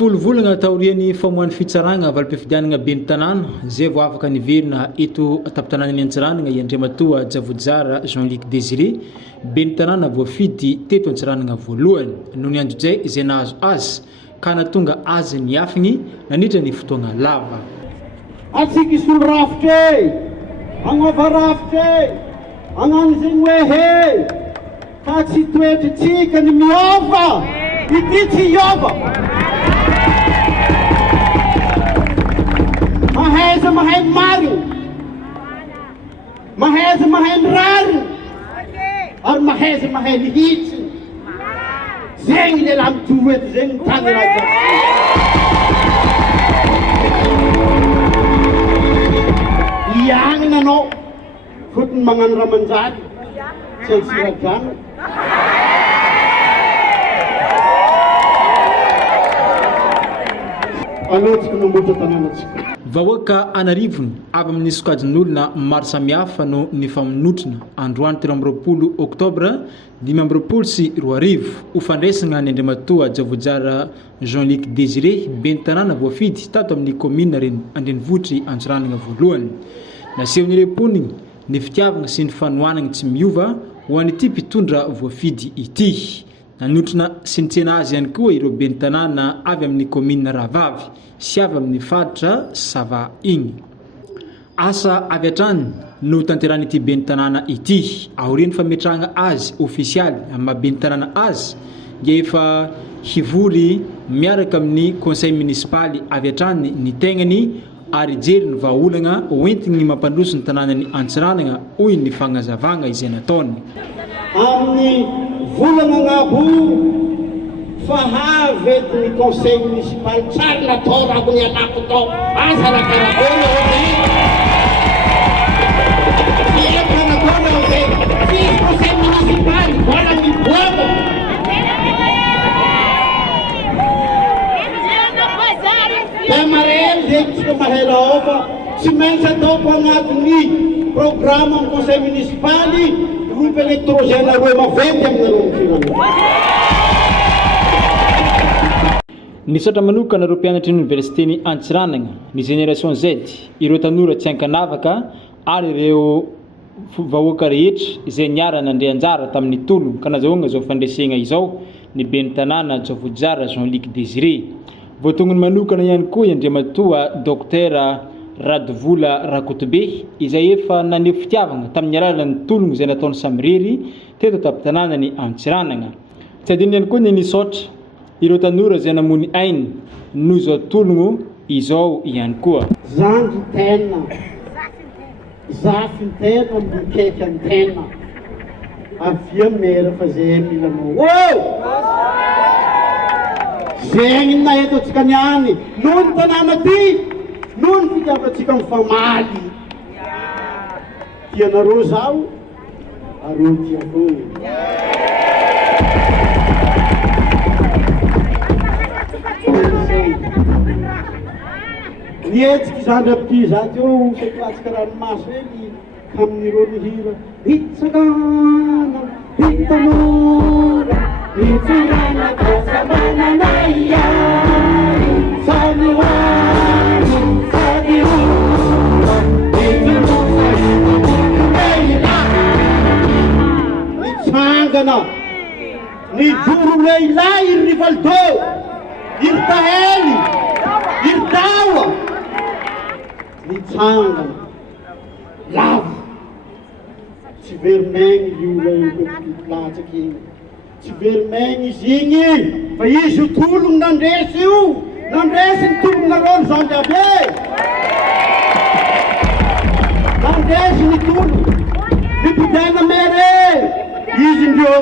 folo volagna taorian'ny famohan'ny fitsaragna valim-pifidianana ben'ny tanana zay vao afaka niverina eto tapin-tanànan'ny Antsiranana i Andriamatoa Djavojozara Jean-Luc Désiré ben'ny tanana voafidy teto Antsiranana voalohany noho ny andro izay nahazo azy ka nahatonga azy niafiny nandritra ny fotoagna lava. Atsika isolo rafitra agnova rafitra agnano zegny hoe he fa tsy toetritsika ny miova ity tsy iova mahaiza mahay marina mahaiza mahay mirarina ary mahaiza mahay mihitsy zegny lehilahy mitovy eto zegny tany raha iagnina anao fotony magnano raha manjary tsy ansiradrano alotsika namboatra tanànatsika. Vahoaka anarivony avy amin'ny sokajin'olona maro samihafa no nifamonotrona androany 13 Octobre 2024 ho fandraisana ny Andriamatoa Djavojozara Jean-Luc Désiré ben'ny tanàna voafidy tato amin'ny commune Andrenivohitry Antsiranana voalohany. Naseho ny reponiny ny fitiavana sy ny fanohanana tsy miova ho an'ity mpitondra voafidy ity. Nanotrona sy nitsena azy ihany koa ireo ben'ny tanàna avy amin'ny commune Ravavy sy avy amin'ny faritra Sava igny. Asa avy hatrany no tanteran'ity ben'ny tanàna ity aorian'ny fametrahana azy ofisialy amin'ny maha ben'ny tanàna azy dia efa hivory miaraka amin'ny conseil municipaly avy hatrany ny tegnany ary jery ny vahaolagna hoentiny mampandroso ny tanànan'ny Antsiranana hoy ny fagnazavagna izay nataony. Amin'ny volana agnabo fahavy etin'ny conseil municipal tsara natao raha ho nialako tao aza rakarakory fiepra natao raha zegny fisy conseil municipal vola miboaka tamarely zegny tsika mahay raha fa tsy maintsy ataoko agnatin'ny programme amin'ny conseil municipaly groupe électrogène aroe maventy aminareo firenena. Nisaotra manokana ireo mpianatry ny universitény Antsiranana ny génération Z ireo tanora tsy ankanavaka ary ireo vahoaka rehetra izay niara nandray anjara tamin'ny tolona ka nazahoana izao fandresegna izao ny ben'ny tanàna Djavojozara Jean-Luc Désiré. Voatongony manokana ihany koa i Andriamatoa Docteur Radovola Rakotobe izay efa naneho fitiavana tamin'ny alalan'ny tolona izay nataony samirery teto tapin-tanànan'ny Antsiranana. Tsy adino ihany koa ny nisaotra ireo tanora izay namony ainy noho izao tologno izao ihany koa. Zandry tena zafy tena mikaiky antena avia mera fa zay milanao zegny na eto atsika niany noho ny tanàna ty noho ny fitiavatsika mifamaly tianareo zao areo tiako nietsiky zandry apity zaty eo seklatsika ranomaso ely amin'ireo mihira hitsagana hitanora hitsagana kasamananaia saniwani saniura hitsangana ny joro lehilahy iry rivaldo iry tahely iry dawa hitsangana lavo tsy verimegny io latsaky igny tsy verimegny izy igny fa izy io tologno nandresy io nandresy ny tolonareo ny zandy aby nandresy ny tologno nipidiana mere izy ndreo